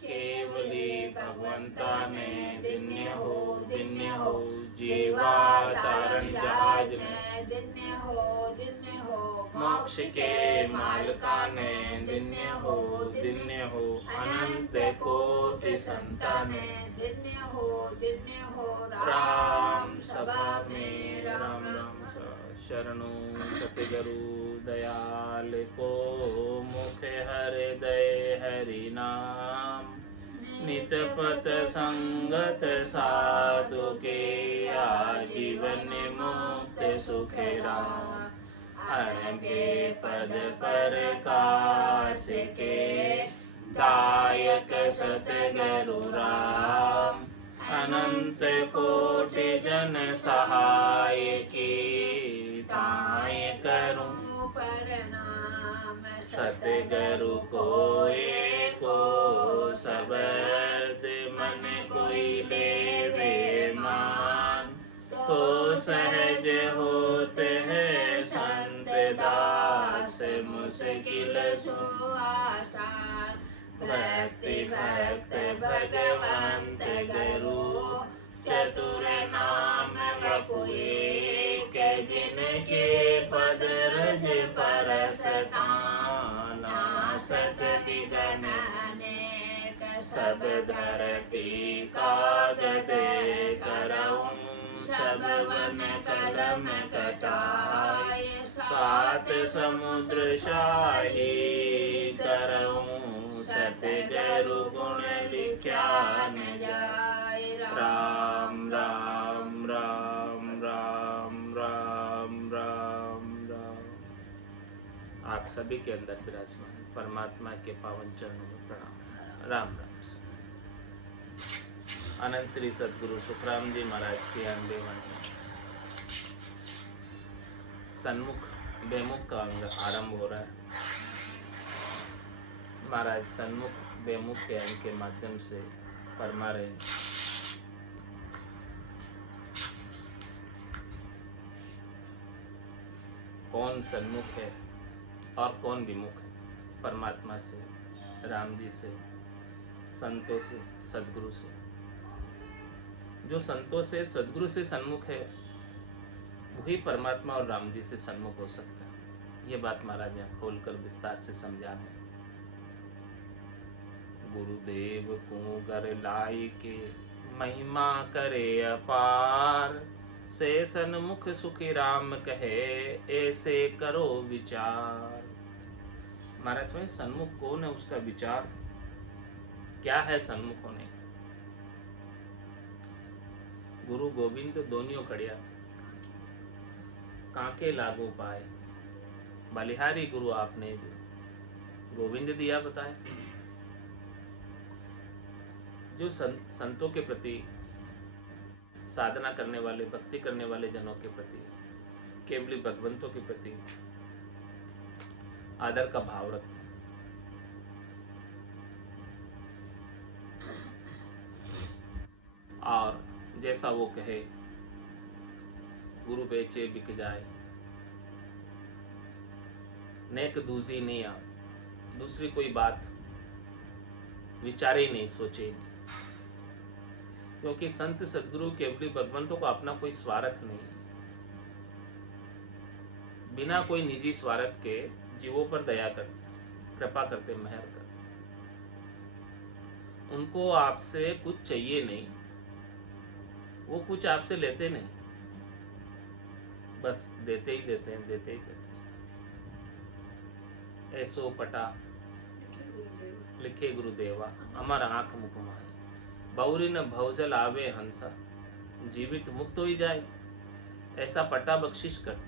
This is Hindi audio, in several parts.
केवली भगवंता ने दिन्य हो जीवा तारण जहाज ने दिन्य हो मोक्ष के मालका ने दिन्य हो अनंत कोटि संताने दिन्य हो राम सभा में राम राम शरणु सतगुरु दयाल को मुख हृदय हरि नाम नित पथ संगत साधु के आजीवन मुक्त सुख राम अण के पद पर काश के दायक सतगुरु राम अनंत कोटि जन सहाय की ताय करूं प्रणाम सतगुरु को एको शब्द मन कोई लेवे मान तो सहज होते हैं संत दास मुश्किल सुआसान भक्ति भक्त भगवंत गुरु चतुर नाम के जिनके पद रज परसता नासत विघ्न अनेक सब धरती कागद करऊं सब वन कलम कटाय सात समुद्र शाही करऊं सतगुरु गुण लिख्या न जाय राम राम राम राम राम राम राम। आप सभी के अंदर विराजमान परमात्मा के पावन चरणों में प्रणाम। राम राम। आनंद श्री सदगुरु सुखराम जी महाराज की अंगदेवानी सन्मुख बेमुख का अंग आरंभ हो रहा है। महाराज सन्मुख बेमुख के अंग के माध्यम से फरमा रहे हैं। कौन सन्मुख है और कौन विमुख है? परमात्मा से, राम जी से, संतों से, सदगुरु से। जो संतों से, सदगुरु से सन्मुख है वही परमात्मा और राम जी से सन्मुख हो सकता है। ये बात महाराज यहाँ खोलकर विस्तार से समझा रहे हैं। गुरुदेव को घर लाई के महिमा करे अपार से सन्मुख सुखी राम कहे ऐसे करो विचार। महाराज भाई सन्मुख कौन है, उसका विचार क्या है सन्मुख होने? गुरु गोविंद दोनियों खड़िया कांके लागू पाए। बलिहारी गुरु आपने जो गोविंद दिया बताए। जो संतों के प्रति, साधना करने वाले, भक्ति करने वाले जनों के प्रति, केवली भगवंतों के प्रति आदर का भाव रखते हैं। और जैसा वो कहे, गुरु बेचे बिक जाए, नेक दूसरी नहीं आ, दूसरी कोई बात विचारे नहीं, सोचे नहीं। क्योंकि संत सदगुरु केवली भगवंतों को अपना कोई स्वार्थ नहीं, बिना कोई निजी स्वार्थ के जीवों पर दया करते, कृपा करते, मेहर करते। उनको आपसे कुछ चाहिए नहीं, वो कुछ आपसे लेते नहीं, बस देते ही देते हैं, देते ही देते हैं। ऐसो पटा लिखे गुरुदेवा अमर आंख मुख माए, बहुरी न भवजल आवे हंसा, जीवित मुक्त हो ही जाए, ऐसा पटा बख्शिश करते।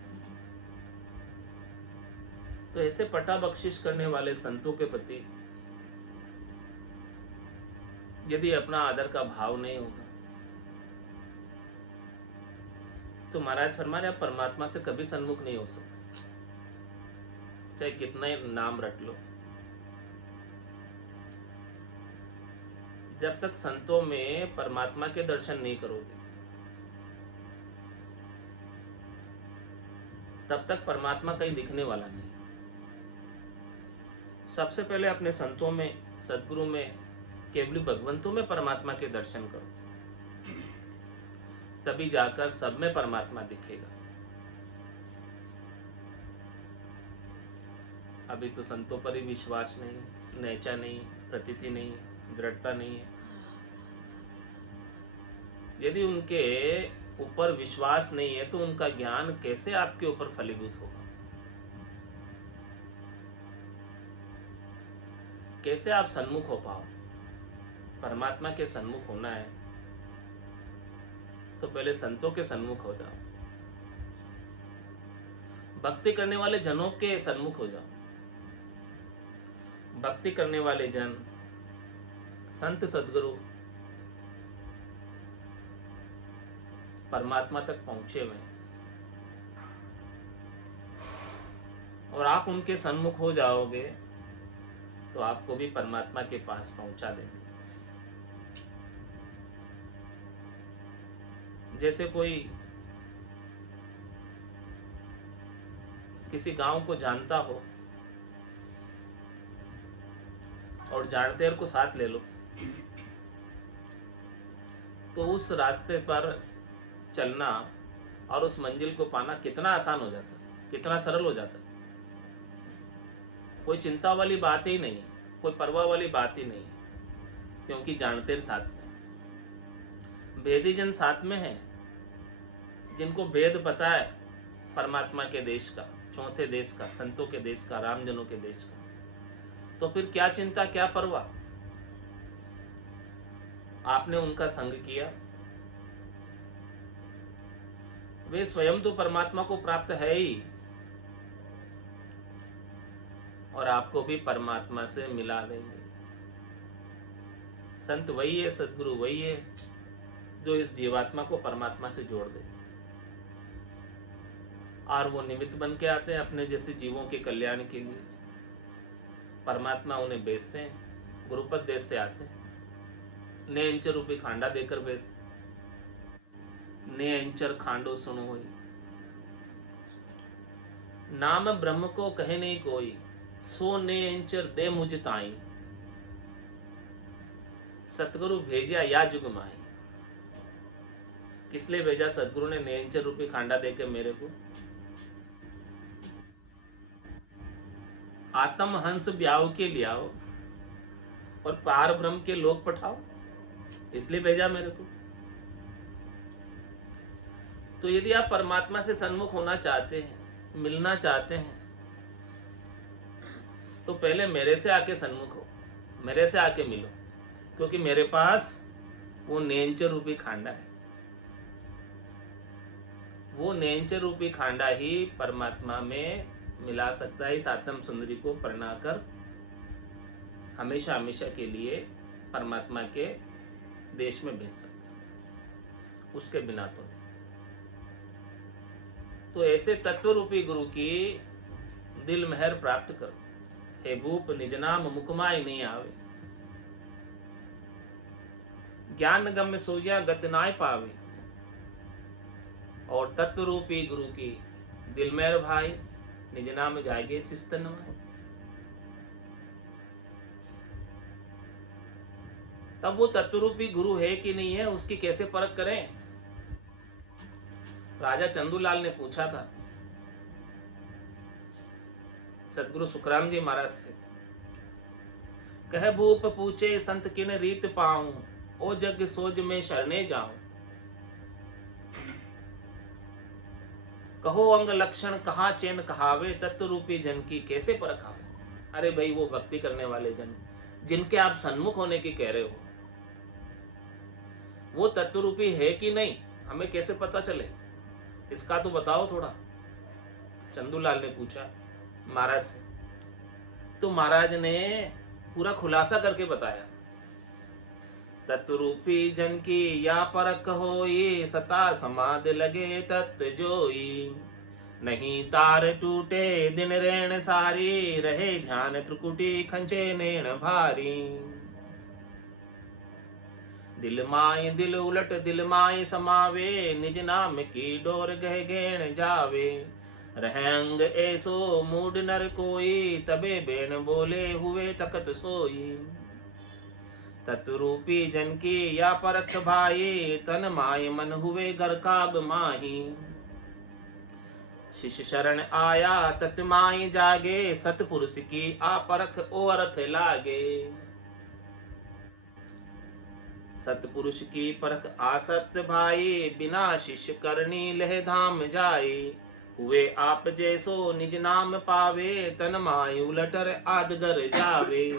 तो ऐसे पटा बख्शिश करने वाले संतों के प्रति यदि अपना आदर का भाव नहीं होगा तो महाराज फरमा रहे, आप परमात्मा से कभी सन्मुख नहीं हो सकते, चाहे कितना ही नाम रट लो। जब तक संतों में परमात्मा के दर्शन नहीं करोगे तब तक परमात्मा कहीं दिखने वाला नहीं। सबसे पहले अपने संतों में, सदगुरु में केवल भगवंतों में परमात्मा के दर्शन करो, तभी जाकर सब में परमात्मा दिखेगा। अभी तो संतों पर ही विश्वास नहीं, नैचा नहीं, प्रतीति नहीं, दृढ़ता नहीं है। यदि उनके ऊपर विश्वास नहीं है तो उनका ज्ञान कैसे आपके ऊपर फलीभूत होगा? कैसे आप सन्मुख हो पाओ? परमात्मा के सन्मुख होना है तो पहले संतों के सन्मुख हो जाओ, भक्ति करने वाले जनों के सन्मुख हो जाओ। भक्ति करने वाले जन, संत सद्गुरु परमात्मा तक पहुंचे हुए हैं और आप उनके सन्मुख हो जाओगे तो आपको भी परमात्मा के पास पहुंचा देंगे। जैसे कोई किसी गांव को जानता हो और जानतेर को साथ ले लो तो उस रास्ते पर चलना और उस मंजिल को पाना कितना आसान हो जाता, कितना सरल हो जाता। कोई चिंता वाली बात ही नहीं, कोई परवाह वाली बात ही नहीं, क्योंकि जानतेर साथ में, भेदी जन साथ में है, जिनको भेद पता है परमात्मा के देश का, चौथे देश का, संतों के देश का, रामजनों के देश का। तो फिर क्या चिंता, क्या परवाह? आपने उनका संग किया, वे स्वयं तो परमात्मा को प्राप्त है ही और आपको भी परमात्मा से मिला देंगे। संत वही है, सद्गुरु वही है जो इस जीवात्मा को परमात्मा से जोड़ दे, और वो निमित्त बन के आते हैं अपने जैसे जीवों के कल्याण के लिए। परमात्मा उन्हें बेचते हैं, गुरुपद देश से आते हैं, ने इंचर रूपी खांडा देकर बेचते, ने इंचर खांडो सुनो हुई, नाम ब्रह्म को कहे नहीं कोई, सो ने इंचर दे मुझ ताई, सतगुरु भेजा या जुग माई। किस लिए भेजा सतगुरु ने नेंचर रूपी खांडा देके मेरे को? आत्म हंस ब्याव के लियाओ और पार ब्रह्म के लोक पठाओ, इसलिए भेजा मेरे को। तो यदि आप परमात्मा से सन्मुख होना चाहते हैं, मिलना चाहते हैं, तो पहले मेरे से आके सन्मुख हो, मेरे से आके मिलो, क्योंकि मेरे पास वो नेंचर रूपी खांडा है। वो नेंचर रूपी खांडा ही परमात्मा में मिला सकता है। इस आत्म सुंदरी को परिणा कर हमेशा हमेशा के लिए परमात्मा के देश में भेज सकता है, उसके बिना तो नहीं। तो ऐसे तत्व रूपी गुरु की दिल मेहर प्राप्त करो। हे भूप निज नाम मुकमाई नहीं आवे, ज्ञान गम्य सोजिया गत नाय पावे। और तत्व रूपी गुरु की दिल मेहर भाई निज नाम जाएगे शिस्त नवाई। तब वो तत्वरूपी गुरु है कि नहीं है, उसकी कैसे परख करें? राजा चंदूलाल ने पूछा था सतगुरु सुखराम जी महाराज से, कह भूप पूछे संत किन रीत पाऊं, ओ जग सोज में शरणे जाऊं। कहो अंग लक्षण कहाँ चैन कहावे, तत्व रूपी जन की कैसे परखावे। अरे भाई, वो भक्ति करने वाले जन जिनके आप सन्मुख होने की कह रहे हो, वो तत्व रूपी है कि नहीं, हमें कैसे पता चले? इसका तो बताओ थोड़ा। चंदूलाल ने पूछा महाराज से, तो महाराज ने पूरा खुलासा करके बताया। तत्व रूपी जन की या परख होई, सता समाध लगे तत्व जोई। नहीं तार टूटे दिन रेण सारी, रहे ध्यान त्रिकुटी खंचे नैन भारी। दिल माय दिल उलट दिल माय समावे, निज नाम की डोर गह गेण जावे। रहंग ऐसो मूड नर कोई, तबे बेन बोले हुए तकत सोई। तत्रूपी जन की या परख भाई, तन माय मन हुए घर काब माही। शिष्य शरण आया तत माय जागे, सतपुरुष की आपरख ओ अर्थ लागे। सतपुरुष की परख आसत भाई, बिना शिष्य करनी लह धाम जाए। हुए आप जैसो निज नाम पावे, तन माय उलटर आदगर जावे।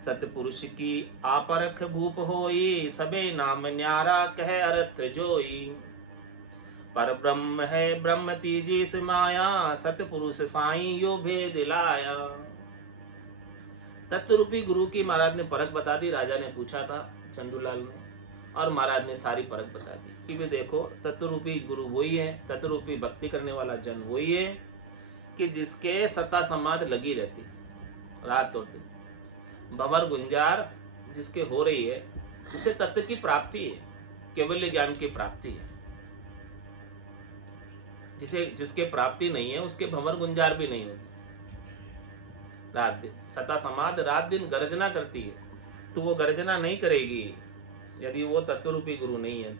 सतपुरुष की आपरख भूप होई, सबे नाम न्यारा कह अर्थ जोई। पर ब्रह्म है ब्रह्म तीजी से माया, सतपुरुष साई यो भेद लाया। तत्वरूपी गुरु की महाराज ने परख बता दी। राजा ने पूछा था चंदूलाल ने, और महाराज ने सारी परख बता दी कि भी देखो, तत्वरूपी गुरु वही है, तत्वरूपी भक्ति करने वाला जन वही है कि जिसके सत्ता समाध लगी रहती रात और दिन। भंवर गुंजार जिसके हो रही है, उसे तत्व की प्राप्ति है, केवल ज्ञान की प्राप्ति है। जिसके प्राप्ति नहीं है, उसके भंवर गुंजार भी नहीं होती। रात दिन सता समाध रात दिन गर्जना करती है, तो वो गर्जना नहीं करेगी यदि वो तत्वरूपी गुरु नहीं है।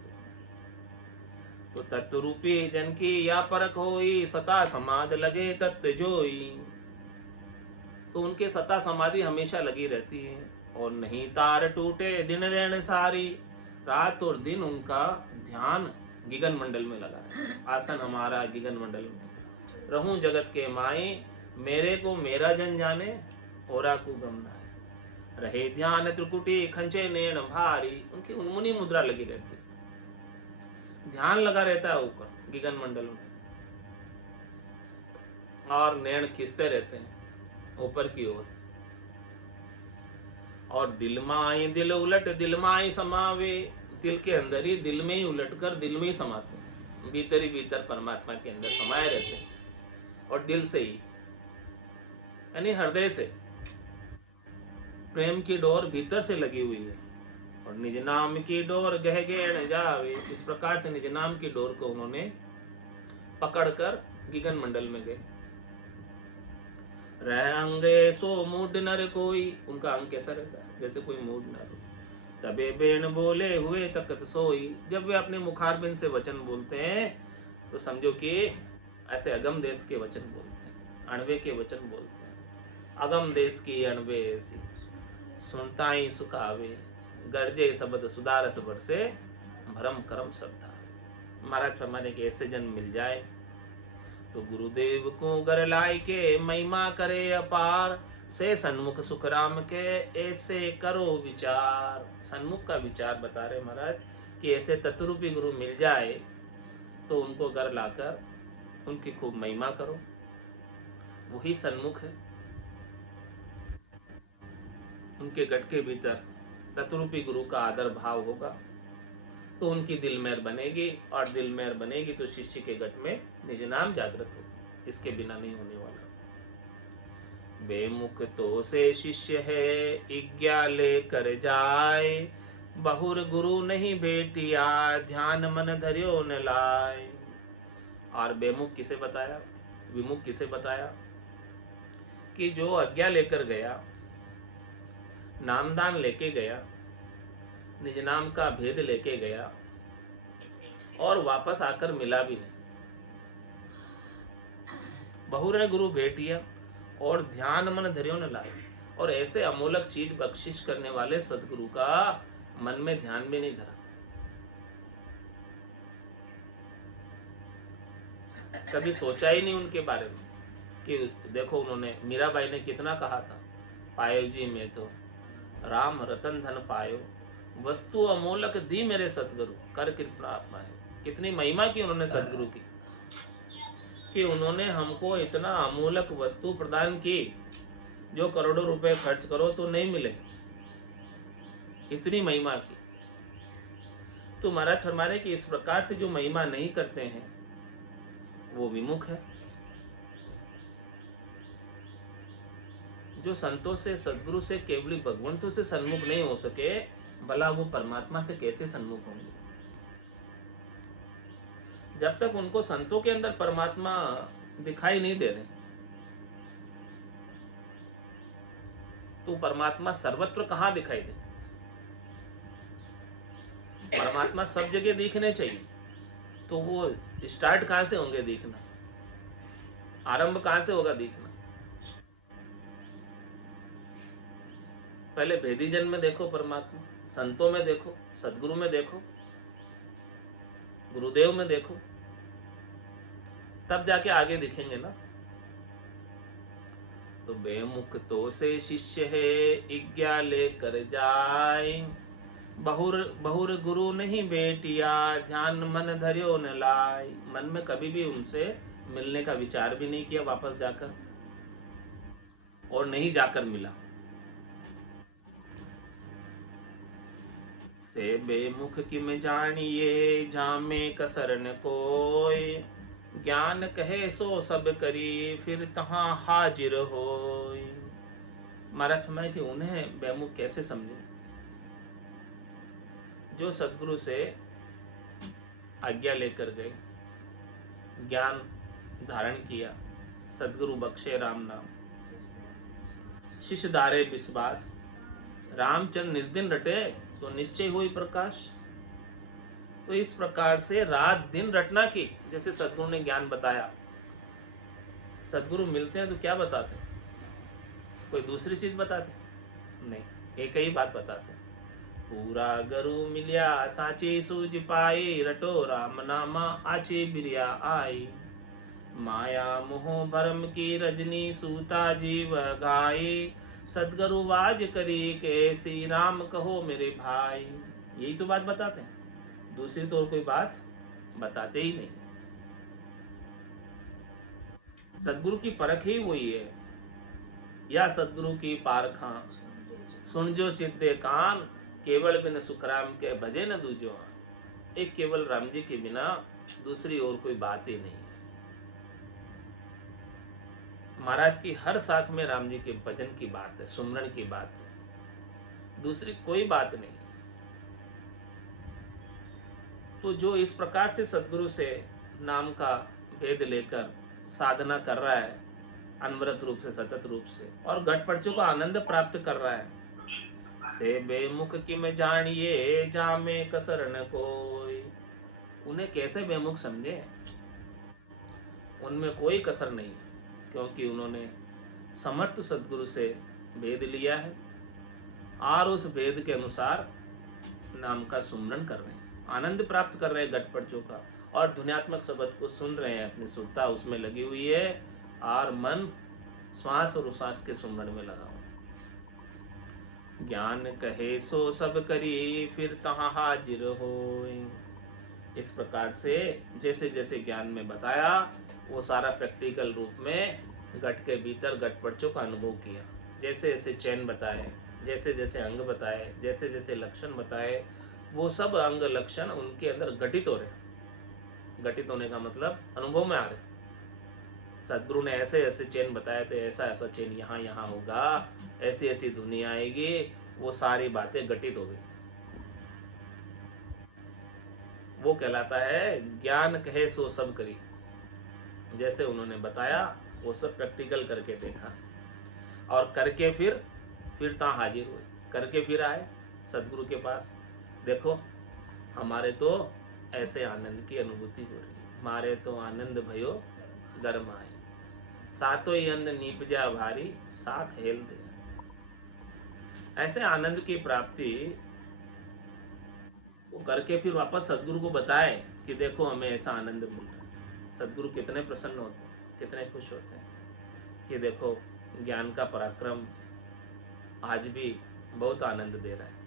तो तत्वरूपी जन की या परख होई, सता समाध लगे तत्व जोई। तो उनके सता समाधि हमेशा लगी रहती है, और नहीं तार टूटे दिन रहने सारी। रात और दिन उनका ध्यान गिगन मंडल में लगा है। आसन हमारा गिगन मंडल में, रहूं जगत के माए, मेरे को मेरा जन जाने, ओरा को गम नाए। रहे ध्यान त्रिकुटी खंचे नैन भारी। उनकी उन्मुनी मुद्रा लगी रहती, ध्यान लगा रहता है ऊपर गिगन मंडल में, और नैन खिंचते रहते हैं ऊपर की ओर। और दिल माई दिल उलट दिल माई समावे। दिल के अंदर ही, दिल में ही उलट कर दिल में ही समाते हैं। भीतर ही भीतर परमात्मा के अंदर समाये रहते हैं, और दिल से ही यानी हृदय से प्रेम की डोर भीतर से लगी हुई है। और निज नाम की डोर गह गहन जावे। इस प्रकार से निज नाम की डोर को उन्होंने पकड़कर गिगन मंडल में गए। रह अंगे सो मूड नर कोई। उनका अंग कैसा रहता है? जैसे कोई मूड नर हो। तबे बेन बोले हुए तकत सोई। जब वे अपने मुखारबिंद से वचन बोलते हैं तो समझो कि ऐसे अगम देश के वचन बोलते हैं, अणवे के वचन बोलते हैं। अगम देश की अणवे ऐसी, सुनता ही सुखावे। गर्जे शब्द सुधारस बरसे, भरम करम सब ढावे। महाराज फरमाने के ऐसे जन मिल जाए तो गुरुदेव को घर लाई के, महिमा करे अपार। से सन्मुख सुख राम के, ऐसे करो विचार। सन्मुख का विचार बता रहे महाराज कि ऐसे तत्वरूपी गुरु मिल जाए तो उनको घर लाकर उनकी खूब महिमा करो। वही सन्मुख है। उनके गट के भीतर तत्वरूपी गुरु का आदर भाव होगा तो उनकी दिल मेहर बनेगी, और दिल मेहर बनेगी तो शिष्य के गट में निज नाम जागृत होगा। इसके बिना नहीं होने वाला। बेमुख तो से शिष्य है, इज्ञा लेकर जाए। बहुर गुरु नहीं बेटिया, ध्यान मन धरियो न लाए। और बेमुख किसे बताया, विमुख किसे बताया? कि जो आज्ञा लेकर गया, नामदान लेके गया, निज नाम का भेद लेके गया, और वापस आकर मिला भी नहीं। बहुर ने गुरु भेटिया और ध्यान मन धरियो न लाए। और ऐसे अमूलक चीज बख्शिश करने वाले सदगुरु का मन में ध्यान भी नहीं धरा। कभी सोचा ही नहीं उनके बारे में कि देखो उन्होंने, मीराबाई ने कितना कहा था, पायो जी में तो राम रतन धन पायो, वस्तु अमोलक दी मेरे सतगुरु, कर कृपा है। कितनी महिमा की उन्होंने सतगुरु की, कि उन्होंने हमको इतना अमूलक वस्तु प्रदान की जो करोड़ों रुपए खर्च करो तो नहीं मिले। इतनी महिमा की। तो महाराज फरमाने कि इस प्रकार से जो महिमा नहीं करते हैं वो विमुख है। जो संतों से, सदगुरु से, केवली भगवंतों से सन्मुख नहीं हो सके, भला वो परमात्मा से कैसे सन्मुख होंगे? जब तक उनको संतों के अंदर परमात्मा दिखाई नहीं दे रहे, तो परमात्मा सर्वत्र कहाँ दिखाई दे? परमात्मा सब जगह दिखने चाहिए, तो वो स्टार्ट कहाँ से होंगे दिखना? आरंभ कहाँ से होगा दिखना? पहले भेदी जन में देखो परमात्मा, संतों में देखो, सदगुरु में देखो, गुरुदेव में देखो, तब जाके आगे दिखेंगे ना। तो बेमुख तो से शिष्य है, इज्ञा लेकर जाए, बहुर बहुर गुरु नहीं बेटिया, ध्यान मन धर्यो न लाए। मन में कभी भी उनसे मिलने का विचार भी नहीं किया वापस जाकर, और नहीं जाकर मिला। से बेमुख किम जानिए, जामे कसर न कोय, ज्ञान कहे सो सब करी, फिर तहाँ हाजिर होय। महाराज फरमाए कि उन्हें बेमुख कैसे समझे? जो सदगुरु से आज्ञा लेकर गए, ज्ञान धारण किया, सदगुरु बख्शे राम नाम, शिष्य धारे विश्वास, रामचंद्र निज दिन रटे तो निश्चय हुई प्रकाश। तो इस प्रकार से रात दिन रटना की, जैसे सदगुरु ने ज्ञान बताया। सदगुरु मिलते हैं तो क्या बताते? कोई दूसरी चीज बताते? नहीं, एक ही बात बताते। पूरा गरु मिलिया साची सूझ पाई, रटो राम नामा आची बिरिया आई। माया मोह भरम की रजनी, सूता जीव गाई, सदगुरु वाज करी के, श्री राम कहो मेरे भाई। यही तो बात बताते हैं, दूसरी तो और कोई बात बताते ही नहीं। सदगुरु की परख ही वही है। या सदगुरु की पारखा, सुन जो चित्ते कान, केवल बिन सुखराम के भजे न दूजो आन। एक केवल राम जी के बिना दूसरी और कोई बात ही नहीं है। महाराज की हर साख में राम जी के भजन की बात है, सुमरण की बात है, दूसरी कोई बात नहीं। तो जो इस प्रकार से सदगुरु से नाम का भेद लेकर साधना कर रहा है, अनवरत रूप से, सतत रूप से, और घटपड़चों का आनंद प्राप्त कर रहा है, से बेमुख की में जानिए, जामे कसर न कोई। उन्हें कैसे बेमुख समझे? उनमें कोई कसर नहीं, क्योंकि उन्होंने समर्थ सदगुरु से भेद लिया है और उस भेद के अनुसार नाम का सुमरण कर रहे हैं, आनंद प्राप्त कर रहे हैं घटपड़चों का, और ध्वन्यात्मक शब्द को सुन रहे हैं। अपनी सुरता उसमें लगी हुई है और मन श्वास और उश्वास के सुमरण में लगा हुआ। ज्ञान कहे सो सब करी, फिर तहाँ हाजिर होय। इस प्रकार से जैसे जैसे ज्ञान में बताया, वो सारा प्रैक्टिकल रूप में घट के भीतर घटपड़चों का अनुभव किया। जैसे जैसे चैन बताए, जैसे जैसे अंग बताए, जैसे जैसे लक्षण बताए, वो सब अंग लक्षण उनके अंदर घटित हो रहे। घटित होने का मतलब अनुभव में आ रहे। सदगुरु ने ऐसे ऐसे चैन बताए थे, ऐसा ऐसा चैन यहाँ यहाँ होगा, ऐसी ऐसी धुनी आएगी, वो सारी बातें घटित हो गई। वो कहलाता है ज्ञान कहे सो सब करी। जैसे उन्होंने बताया वो सब प्रैक्टिकल करके देखा, और करके फिर तहाँ हाजिर हुए, करके फिर आए सदगुरु के पास। देखो हमारे तो ऐसे आनंद की अनुभूति हो रही, हमारे तो आनंद भयो गर्म आए, सातों ही अन्न नीपजा भारी, साख हेल दे। ऐसे आनंद की प्राप्ति वो करके फिर वापस सदगुरु को बताए कि देखो हमें ऐसा आनंद मिल रहा है। सदगुरु कितने प्रसन्न होते हैं, कितने खुश होते हैं कि देखो ज्ञान का पराक्रम आज भी बहुत आनंद दे रहा है।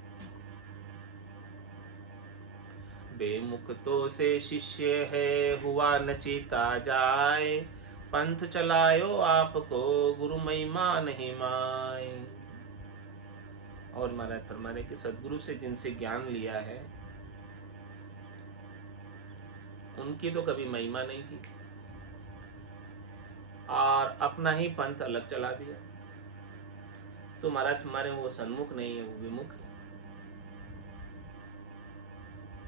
बेमुख तो से शिष्य है, हुआ नचिता जाए, पंथ चलायो आपको, गुरु महिमा नहीं माए। और महाराज फरमाने कि सदगुरु से जिनसे ज्ञान लिया है उनकी तो कभी महिमा नहीं की, और अपना ही पंथ अलग चला दिया। तो महाराज हमारे वो सन्मुख नहीं है, वो विमुख है।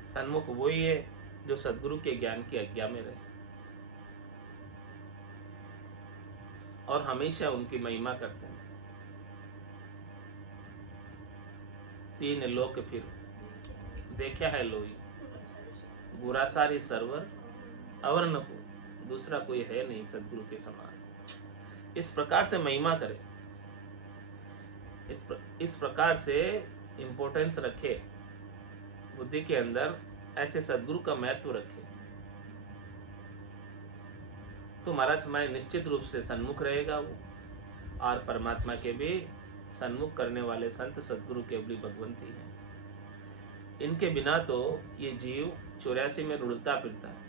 सन्मुख वही है जो सदगुरु के ज्ञान की आज्ञा में रहे और हमेशा उनकी महिमा करते हैं। तीन लोक फिर देखा है लोई, बुरा सारी सरवर अवर न हो, दूसरा कोई है नहीं सदगुरु के समान। इस प्रकार से महिमा करे, इस प्रकार से इम्पोर्टेंस रखे बुद्धि के अंदर, ऐसे सदगुरु का महत्व रखे, तो महाराज हमारे निश्चित रूप से सन्मुख रहेगा वो, और परमात्मा के भी सन्मुख करने वाले संत सदगुरु केवली भगवंती हैं। इनके बिना तो ये जीव 84 में रुड़ता फिरता है।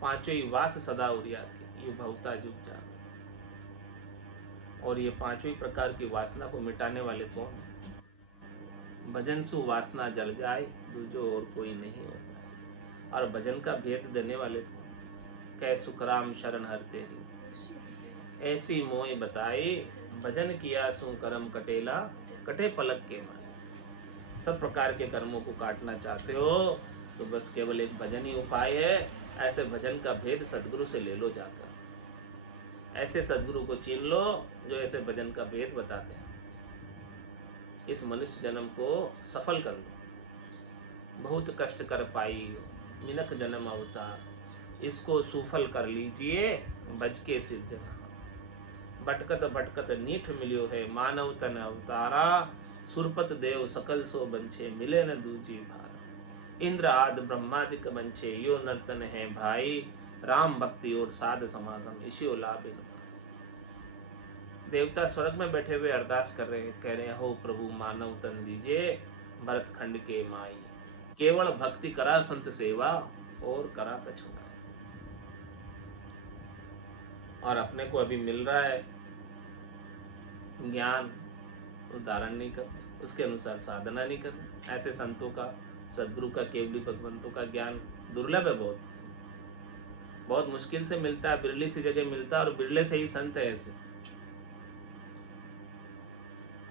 पांचों ही वास सदा उरिया के, ये भवता जुग जा, और ये पांचों ही प्रकार की वासना को मिटाने वाले कौन है? भजन सु वासना जल जाए, दूजो और कोई नहीं होता। और भजन का भेद देने वाले कौन? कै सुखराम शरण हर तेरी, ऐसी मोह बताए, भजन किया सु कर्म कटेला, कटे पलक के माए। सब प्रकार के कर्मों को काटना चाहते हो तो बस केवल एक भजन ही उपाय है। ऐसे भजन का भेद सदगुरु से ले लो जाकर, ऐसे सदगुरु को चीन लो जो ऐसे भजन का भेद बताते हैं। इस मनुष्य जन्म को सफल कर लो। बहुत कष्ट कर पाई मिनक जन्म अवतार, इसको सुफल कर लीजिए बज के सिरजना। भटकत भटकत नीठ मिलियो है, मानव तन अवतारा, सुरपत देव सकल सो बंछे, मिले न दूजी भार। इंद्र आदि ब्रह्मादिक बंछे, यो नर्तन है भाई, राम भक्ति और साध समागम, इसी लाभ इन। देवता स्वर्ग में बैठे हुए अरदास कर रहे हैं, कह रहे हैं हो प्रभु मानव तन दीजिए भरत खंड के माई, केवल भक्ति करा संत सेवा और करा कछुआ। और अपने को अभी मिल रहा है ज्ञान, उदाहरण नहीं करते, उसके अनुसार साधना नहीं करते। ऐसे संतों का, सदगुरु का, केवली भगवंतों का ज्ञान दुर्लभ है, बहुत बहुत मुश्किल से मिलता है, बिरली सी जगह मिलता है, और बिरले से ही संत है।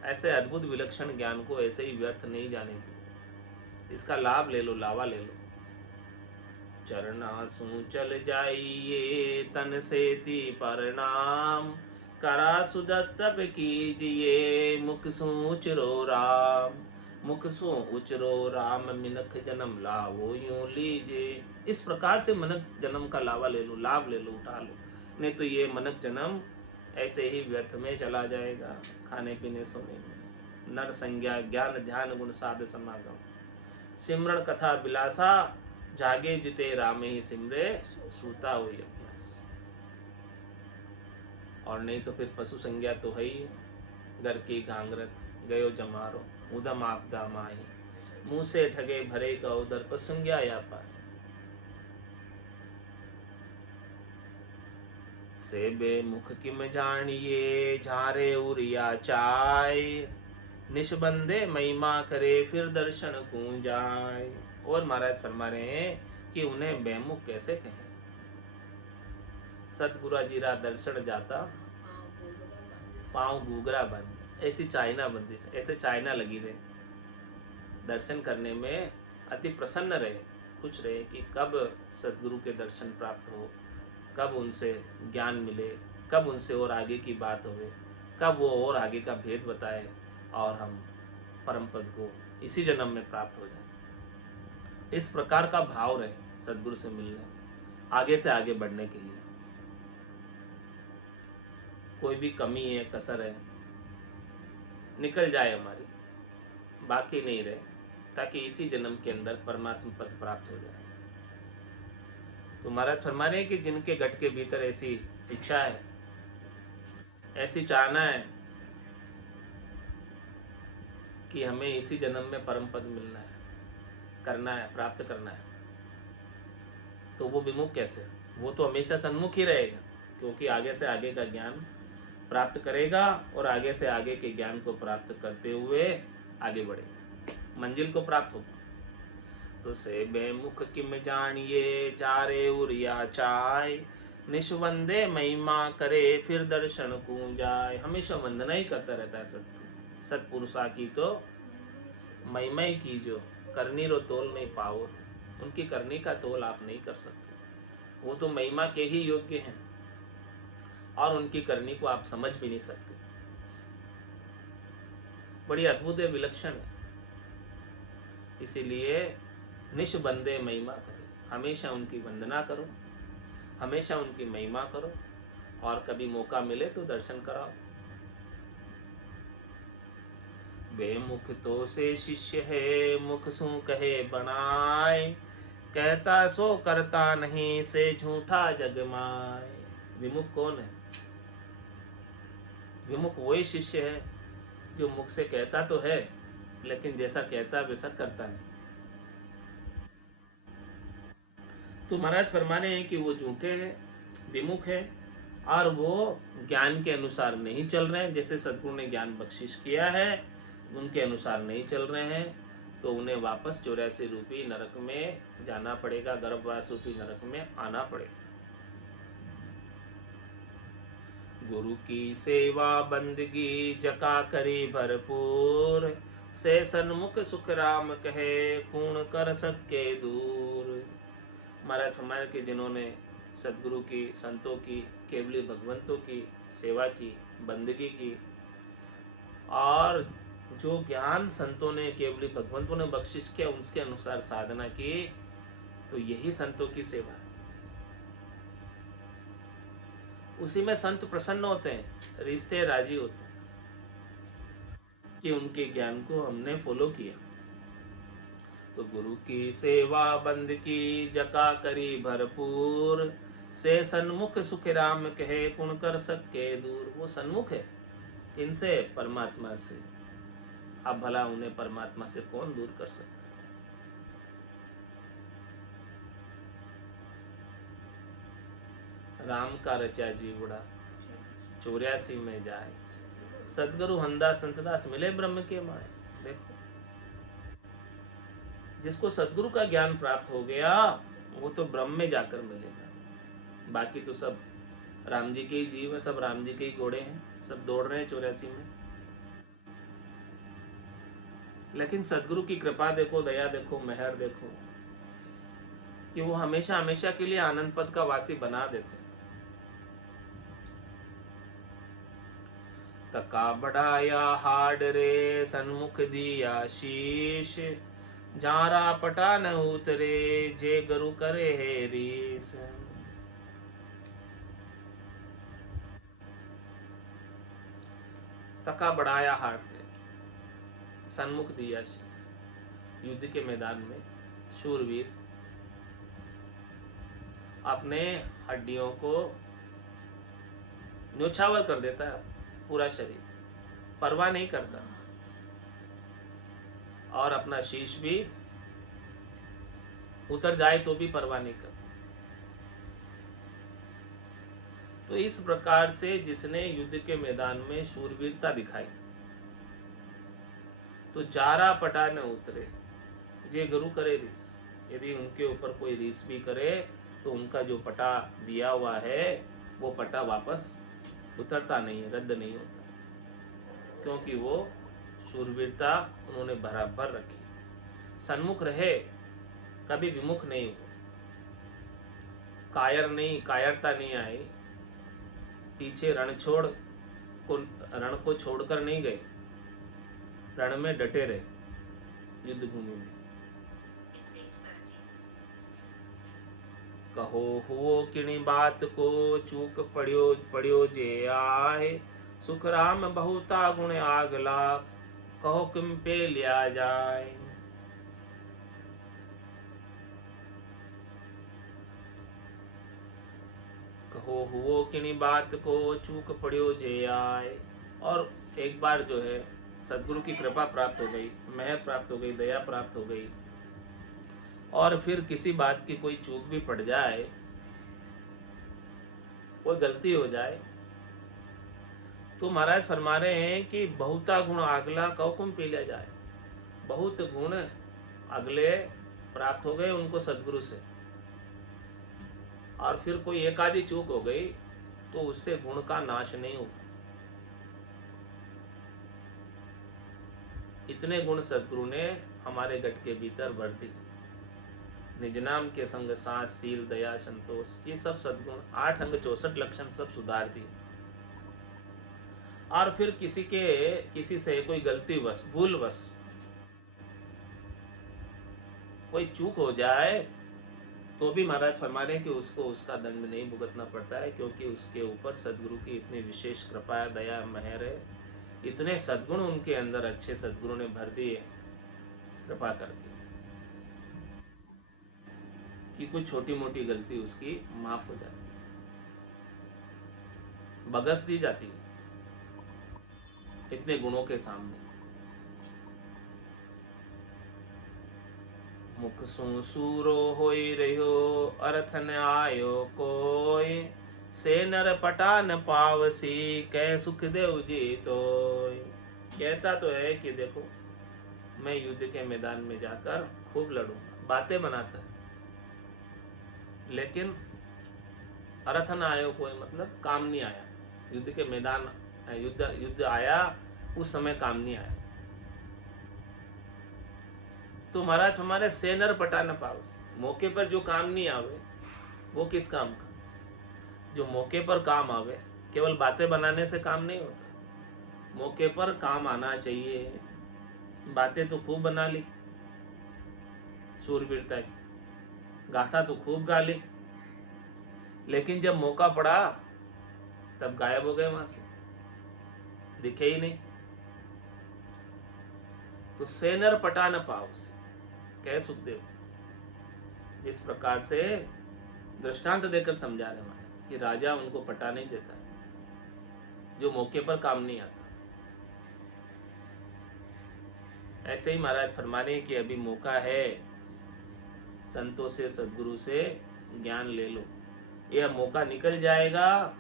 ऐसे अद्भुत विलक्षण ज्ञान को ऐसे ही व्यर्थ नहीं जाने दो, इसका लाभ ले लो, लावा ले लो। चरणासु चल जाइए तन से ती परनाम, करा सुदत तप कीजिए, मुख सु उचरो राम, मुख सु उचरो राम, मिनख जन्म लावो यूं लीजिए। इस प्रकार से मनक जन्म का लावा ले लो, लाभ ले लो, उठा लो, नहीं तो ये मनक जन्म ऐसे ही व्यर्थ में चला जाएगा, खाने पीने सोने में। नर संज्ञा ज्ञान ध्यान गुण साध समागम, सिमरण कथा बिलासा, जागे जिते राम ही सिमरे, सूता हुई अभ्यास। और नहीं तो फिर पशु संज्ञा तो है ही, घर की घांगरत गयो जमारो, उदम आपदा माही, मुंह से ठगे भरे का उदर, पशु संज्ञा या पाए। से बेमुख किम जानिए, झारे उरिया चाय, निष्बंदे महिमा करे, फिर दर्शन को जाए। और महाराज फरमा रहे हैं कि उन्हें बेमुख कैसे कहें। सतगुरु जीरा दर्शन जाता, पांव घूघरा बंद, ऐसी चाइना बंदी, ऐसे चाइना लगी रहे, दर्शन करने में अति प्रसन्न रहे, खुश रहे कि कब सतगुरु के दर्शन प्राप्त हो, कब उनसे ज्ञान मिले, कब उनसे और आगे की बात होवे, कब वो और आगे का भेद बताए और हम परम पद को इसी जन्म में प्राप्त हो जाए। इस प्रकार का भाव रहे सदगुरु से मिलने, आगे से आगे बढ़ने के लिए। कोई भी कमी है, कसर है, निकल जाए हमारी, बाकी नहीं रहे, ताकि इसी जन्म के अंदर परमात्मा पद प्राप्त हो जाए। तो महाराज फरमा रहे हैं कि जिनके घट के भीतर ऐसी इच्छा है, ऐसी चाहना है कि हमें इसी जन्म में परम पद मिलना है, करना है, प्राप्त करना है, तो वो विमुख कैसे? वो तो हमेशा सन्मुख ही रहेगा, क्योंकि आगे से आगे का ज्ञान प्राप्त करेगा और आगे से आगे के ज्ञान को प्राप्त करते हुए आगे बढ़ेगा, मंजिल को प्राप्त होगा। तो से बेमुख किम जानिए, चारे उरिया चाय, निष्वंदे महिमा करे, फिर दर्शन को जाए। हमेशा वंदना ही करता रहता है सत्पुरुषा की, तो महिमा ही की जो करनी रो तोल नहीं पाओ, उनकी करनी का तोल आप नहीं कर सकते, वो तो महिमा के ही योग्य हैं और उनकी करनी को आप समझ भी नहीं सकते। बड़ी अद्भुत है, विलक्षण है। इसीलिए निश बंदे महिमा करे, हमेशा उनकी वंदना करो, हमेशा उनकी महिमा करो, और कभी मौका मिले तो दर्शन कराओ। बेमुख तो से शिष्य है, मुख सु कहे बनाए, कहता सो करता नहीं, से झूठा जग माय। विमुख कौन है? विमुख वही शिष्य है जो मुख से कहता तो है, लेकिन जैसा कहता वैसा करता नहीं। तो महाराज फरमाने हैं कि वो झूठे हैं, विमुख है, और वो ज्ञान के अनुसार नहीं चल रहे हैं। जैसे सदगुरु ने ज्ञान बख्शिश किया है उनके अनुसार नहीं चल रहे हैं, तो उन्हें वापस 84 रूपी नरक में जाना पड़ेगा, गर्भवास रूपी नरक में आना पड़ेगा। गुरु की सेवा बंदगी जका करी भरपूर, से सन्मुख सुख राम कहे, कूण कर सके दूर। महाराज फरमाया कि जिन्होंने सदगुरु की, संतों की, केवली भगवंतों की सेवा की, बंदगी की, और जो ज्ञान संतों ने, केवली भगवंतों ने बख्शिश किया, उसके अनुसार साधना की, तो यही संतों की सेवा है। उसी में संत प्रसन्न होते हैं, रिश्ते राजी होते हैं कि उनके ज्ञान को हमने फॉलो किया। तो गुरु की सेवा बंद की जका करी भरपूर, से सन्मुख सुख राम कहे, कुण कर सके दूर। वो सन्मुख है इनसे, परमात्मा से। अब भला उन्हें परमात्मा से कौन दूर कर सकता है? राम का रचा जीवड़ा 84 में जाए, सदगुरु हंदा संतदास मिले ब्रह्म के माए। देखो, जिसको सदगुरु का ज्ञान प्राप्त हो गया वो तो ब्रह्म में जाकर मिलेगा। बाकी तो सब राम जी के ही जीव है, सब राम जी के ही घोड़े हैं, सब दौड़ रहे हैं 84 में। लेकिन सदगुरु की कृपा देखो, दया देखो, मेहर देखो, कि वो हमेशा हमेशा के लिए आनंद पद का वासी बना देते। तका बढ़ाया हाड रे, सन्मुख दिया शीश, जारा पटा न उतरे, जे गुरु करे है रीस। तका बढ़ाया हाड रे, सन्मुख दिया शीश। युद्ध के मैदान में शूरवीर अपने हड्डियों को न्योछावर कर देता है, पूरा शरीर परवाह नहीं करता, और अपना शीश भी उतर जाए तो भी परवाह नहीं करता। तो इस प्रकार से जिसने युद्ध के मैदान में शूरवीरता दिखाई, तो जारा पटा न उतरे, ये गुरु करे रीस। यदि उनके ऊपर कोई रीस भी करे तो उनका जो पटा दिया हुआ है वो पटा वापस उतरता नहीं है, रद्द नहीं होता, क्योंकि वो शूरवीरता उन्होंने बराबर रखी। सन्मुख रहे, कभी विमुख नहीं हुए, कायर नहीं, कायरता नहीं आई, पीछे रण को छोड़कर नहीं गए, रण में डटे रहे युद्ध भूमि में। कहो हुओ किणी बात को, चूक पड़ियो जे आए, सुख राम बहुता गुण आगला, कहो किम पे लिया जाए। कहो हुओ किणी बात को, चूक पड़ियो जे आए। और एक बार जो है सदगुरु की कृपा प्राप्त हो गई, मेहर प्राप्त हो गई, दया प्राप्त हो गई, और फिर किसी बात की कोई चूक भी पड़ जाए, कोई गलती हो जाए, तो महाराज फरमा रहे हैं कि बहुता गुण आगला कौकुम पी लिया जाए। बहुत गुण अगले प्राप्त हो गए उनको सदगुरु से, और फिर कोई एक आधी चूक हो गई तो उससे गुण का नाश नहीं होगा। इतने गुण सदगुरु ने हमारे गट के भीतर भर दी। निज नाम के संग साथ, सील, दया, संतोष, ये सब सदगुण 8 अंग 64 लक्षण सब सुधार दिए। और फिर किसी से कोई गलती वश भूल वश कोई चूक हो जाए तो भी महाराज फरमा रहे हैं कि उसको उसका दंड नहीं भुगतना पड़ता है, क्योंकि उसके ऊपर सदगुरु की इतनी विशेष कृपा दया मेहर है, इतने सद्गुण उनके अंदर अच्छे सदगुरु ने भर दिए कृपा करके कि कुछ छोटी मोटी गलती उसकी माफ हो जाती है, बगस दी जाती है इतने गुणों के सामने। मुख सु सूरो होई रहो अर्थ न आयो कोई, से नर पटा न पावसी कै सुख देव जी तो। कहता तो है कि देखो मैं युद्ध के मैदान में जाकर खूब लड़ूंगा, बातें बनाता है, लेकिन अर्थ न आयो कोई मतलब काम नहीं आया। युद्ध के मैदान युद्ध आया उस समय काम नहीं आया। तो महाराज हमारे सेनर पटा न पावस, मौके पर जो काम नहीं आवे वो किस काम का? जो मौके पर काम आवे, केवल बातें बनाने से काम नहीं होता, मौके पर काम आना चाहिए। बातें तो खूब बना ली, सूरवीरता की गाथा तो खूब गा ली, लेकिन जब मौका पड़ा तब गायब हो गए, वहां से दिखे ही नहीं। तो सेनर पटा न पावस कह सुखदेव, इस प्रकार से दृष्टांत देकर समझा रहे हैं कि राजा उनको पटा नहीं देता जो मौके पर काम नहीं आता। ऐसे ही महाराज फरमा रहे हैं कि अभी मौका है, संतों से सदगुरु से ज्ञान ले लो, यह मौका निकल जाएगा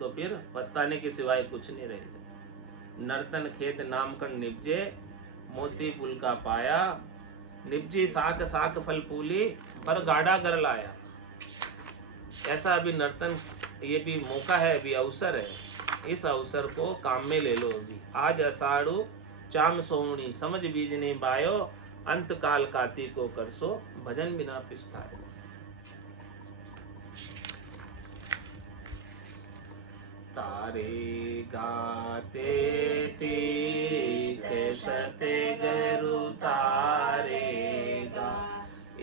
तो फिर पछताने के सिवाय कुछ नहीं रहेगा। नर्तन खेत नामकन निपजे मोती पुल का पाया, निपजी साख साख फल फूली पर गाढ़ा कर लाया। ऐसा अभी नर्तन, ये भी मौका है, अभी अवसर है, इस अवसर को काम में ले लो। अभी आज अषाढ़ु चाम सोमणी समझ बीजने बायो, अंत काल काती को करसो भजन बिना पिछतायो। तारे गाते तीर्थ सते गरु तारेगा,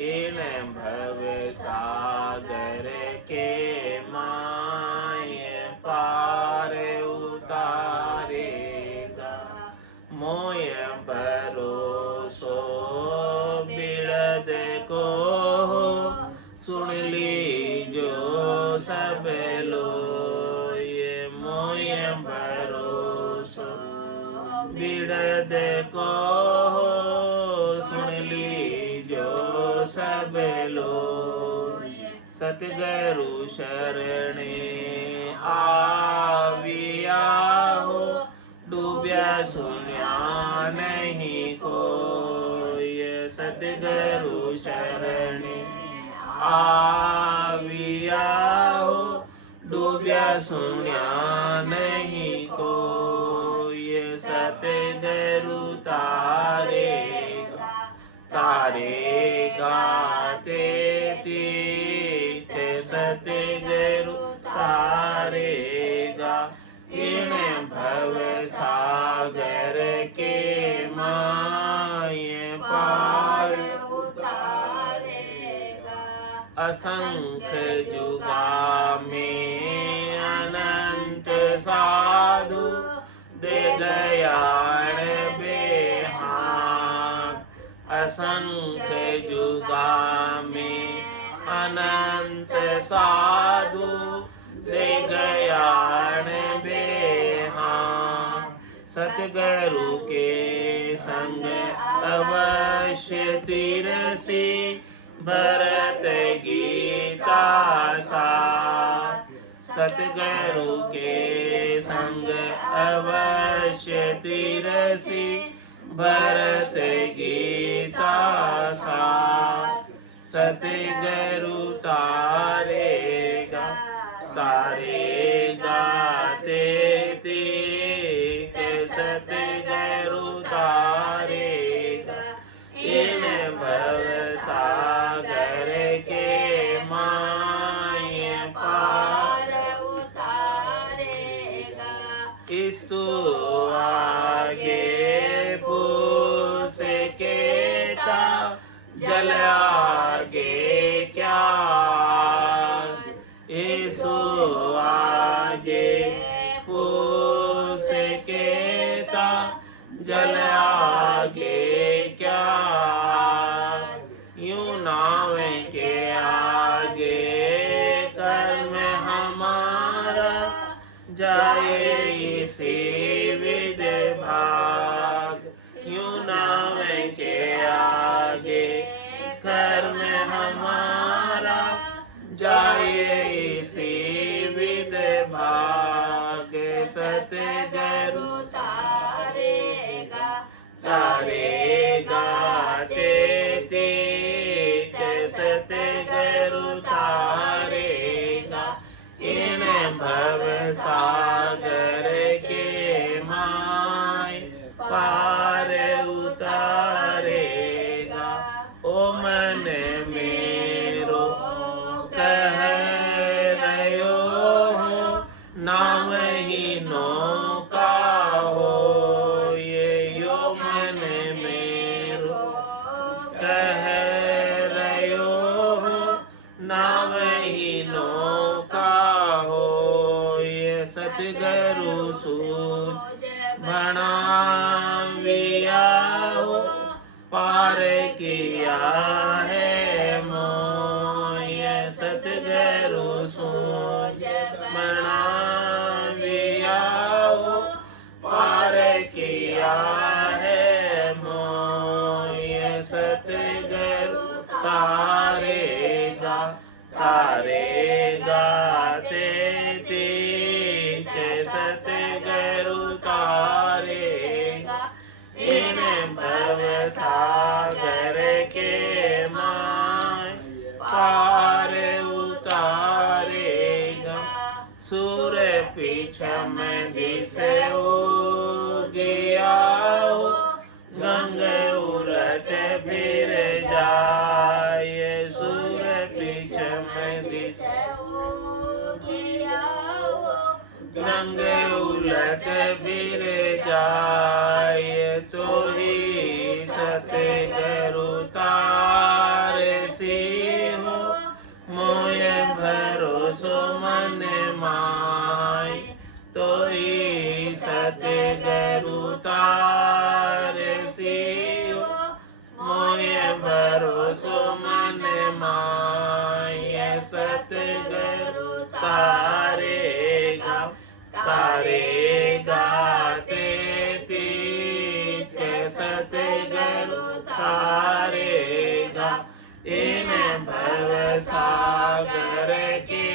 इन भव सागर के माय पार उतारेगा। मोय भरोसो बिरद को सुन लीजो सब लोग, मोय भरोसो बिरद को सुन लीजो सब लोग। सतगुरु शरणे आविया हो, डूब्या सुनिया नहीं कोई। सतगुरु शरणे आविया हो, डूब्या सुनिया नहीं कोई। सतगुरु तारेगा तारेगा ते तीर्थ, सतगुरु तारेगा इन भव सागर के माय पार उतारेगा। असंख्य जुगा में अनंत साधु दे दयाण बेहाग। असंख्य जुगा में अनंत साधु दे गयाण बेहाग। सतगुरु के संग अवश्य तिरसी, भरत गीता सार। सतगुरु के संग अवश्य तिरसी, भरत गीता सार। सतगुरु तारेगा तारेगा ते तीर्थ, सतगुरु तारेगा इन भव सागर के माय पार उतारेगा। स्तु नाव के आगे कर्म हमारा जाए इसी विधि भाग। यूं नाव के आगे कर्म हमारा जाए इसी विधि भाग। सतगुरु तारेगा तेतीक, सतगुरु तारेगा इन भव सागर के माय पार उतारेगा। ओ मन मेरो कह रयो हो नाम ही नौका हो। ये यो मन मेरो कह रयो हो नाम ही नौका हो। ये सतगुरु सूझ भणाविया हो पार किया है मोय। सतगुरु सूझ भणाविया हो पार किया है मोय। सतगुरु तारेगा तेतीक, सतगुरु तारेगा इन भव सागर के माय पार उतारेगा। सूर पीछम दिसे गया हो गंग उलट फिर जाए। सूर पीछम दिसे गंग उलट फिर जाए। तो ही सतगुरु तारसी हो मोय भरोसो मन माय। तो ही सतगुरु तारसी हो मोय भरोसो मन माय। सतगुरु तारेगा तेतीक, सतगुरु तारेगा इन भव सागर के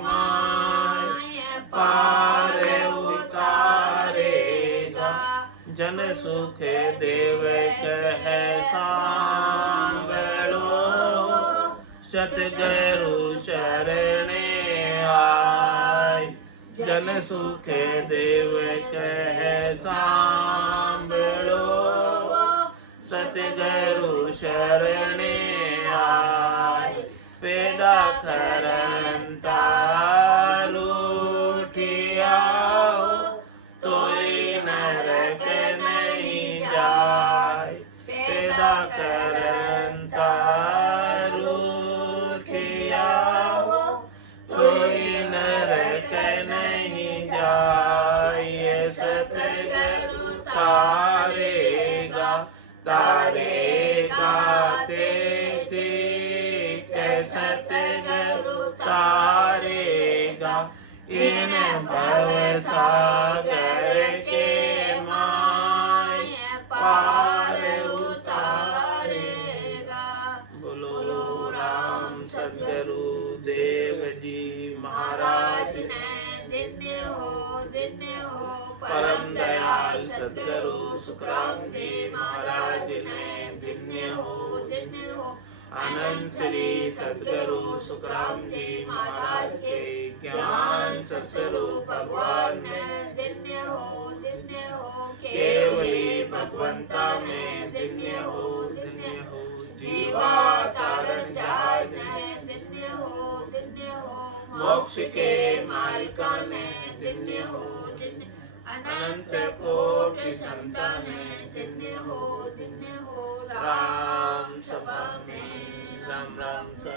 माय पार उतारेगा। जन सुख देव कह सांभलो सतगुरु शरणे आय। जन सुख देव कह सांभलो सतगुरु शरणे आय। पेदा करंता लूठिया हो तोई नरक नहीं जाय। पेदा करंता लूठिया हो तोई नरक नहीं जाय। सतगुरु तारेगा तेतीक, सतगुरु तारेगा इन भव सागर के माय पार उतारेगा। बोलो राम सतगुरु देव जी महाराज धन्य हो परम दयाल सतगुरु सुखराम जी महाराज ने धन्य हो। आनंद श्री सतगुरु सुखराम जी महाराज के ज्ञान सत्स्वरूप भगवान ने धन्य हो। केवली भगवंता में धन्य हो। जीवा तारण जहाज ने धन्य हो। मोक्ष के मालिका ने धन्य हो। अनंत कोटि संतान धन्य हो। राम सभा में राम राम सा